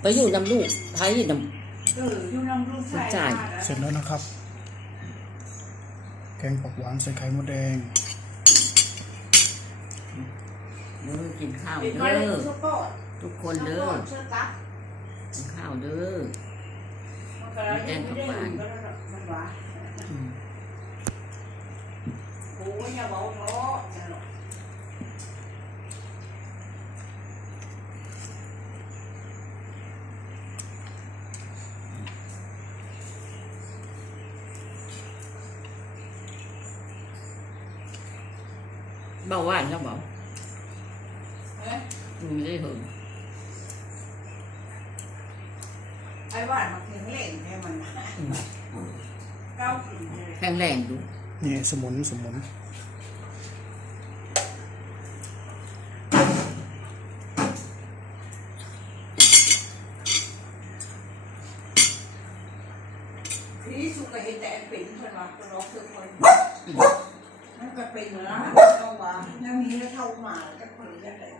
ไปอยู่นำลูกไทยนเอออยู่น้ำลูกชายจ่ายมาแล้วเสร็จแล้วนะครับ แกงผักหวานใส่ไข่มดแดงำเด้อกินข้าวเป็นเด้มะเร็งอซุปเปอร์ทุกคนเด้อเชื่อตักกินข้าวเด้อมันก็ยังไม่ได้อยู่ก็แล้วมันหวานอืมโอ้ยอย่าบอกเนาะอย่าหรอก เบาหวานแล้วบอกเอ๊ะไม่ได้หึงไอ้หวานมันเพียงเล่นแค่มันเก้ากินเลยแข็งแรงดูนี่สมุนสมุนทีนี้สุกก็เห็นแต่อันเป็นคนว่าคนร้องคือคน มันก็เป็นแล้วเอาว่าแล้วมีแล้วเข้ามาก็คนจะได้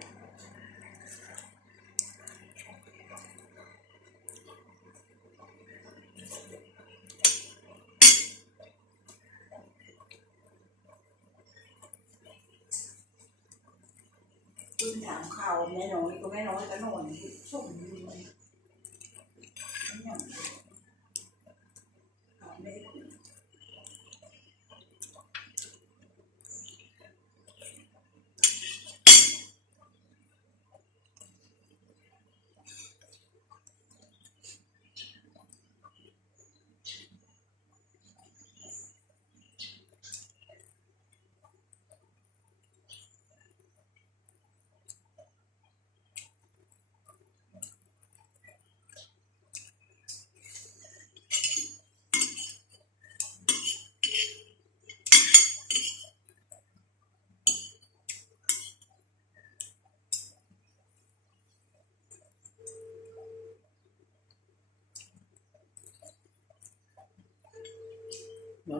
คุณถามข่าวแม่น้อยก็แม่น้อยก็นอนส่งอยู่เลยไม่ยอมเลยข่าวไม่ได้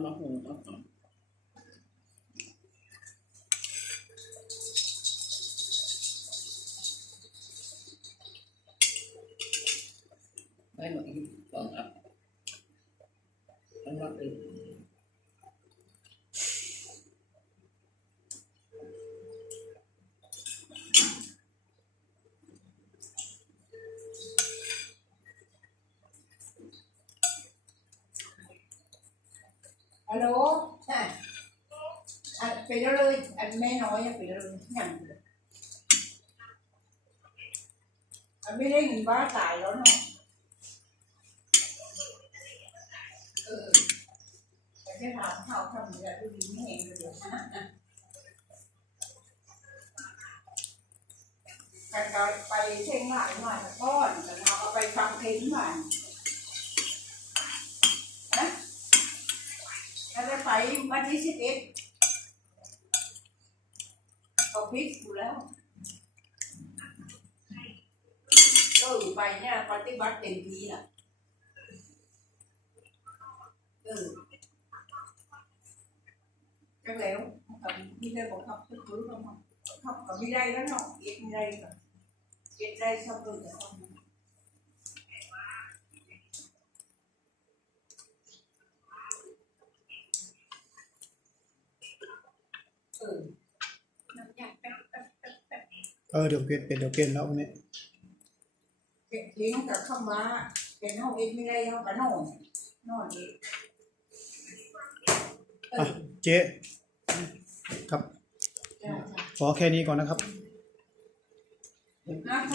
คุยแล้วมาหูเอาก่อนไม่หน่อยลองอะลองรับเอง ฮัลโหลอะอันไปแล้วเลยอันแม่น้อยอะไปแล้วเลยอย่างเดียอันไม่ได้ยินว่าตายแล้วเนาะเออแต่แค่ถามเขาทำเนี่ยดูดีไม่เห็นเลยเดี๋ยวนะกันก็ไปเชียงรายมาแต่ก้อนแต่เราเอาไปฟังเพลงมานะ แล้วได้ไปวันที่สิบเอ็ดเขาพิกอยู่แล้วเออไปเนี่ยปฏิบัติเต็มที่น่ะเออจังแล้วกับมีได้บอกขับขึ้นพื้นลงมาขับกับไม่ได้แล้วเนาะเอ็ดไม่ได้กับเอ็ดได้ชอบโดนแต่ต้องเออน้ำยาแป๊บแป๊บแป๊บแป๊บ เออเดี๋ยวเปลี่ยนเป็นเดี๋ยวเปลี่ยนแล้วเนี่ยเก็บทิ้งกับเข้ามาเป็นห้องเอ็ดไม่ได้ห้องกระนอนนอนเองเออะอเจ๊ครับจ้าขอแค่นี้ก่อนนะครับจ้า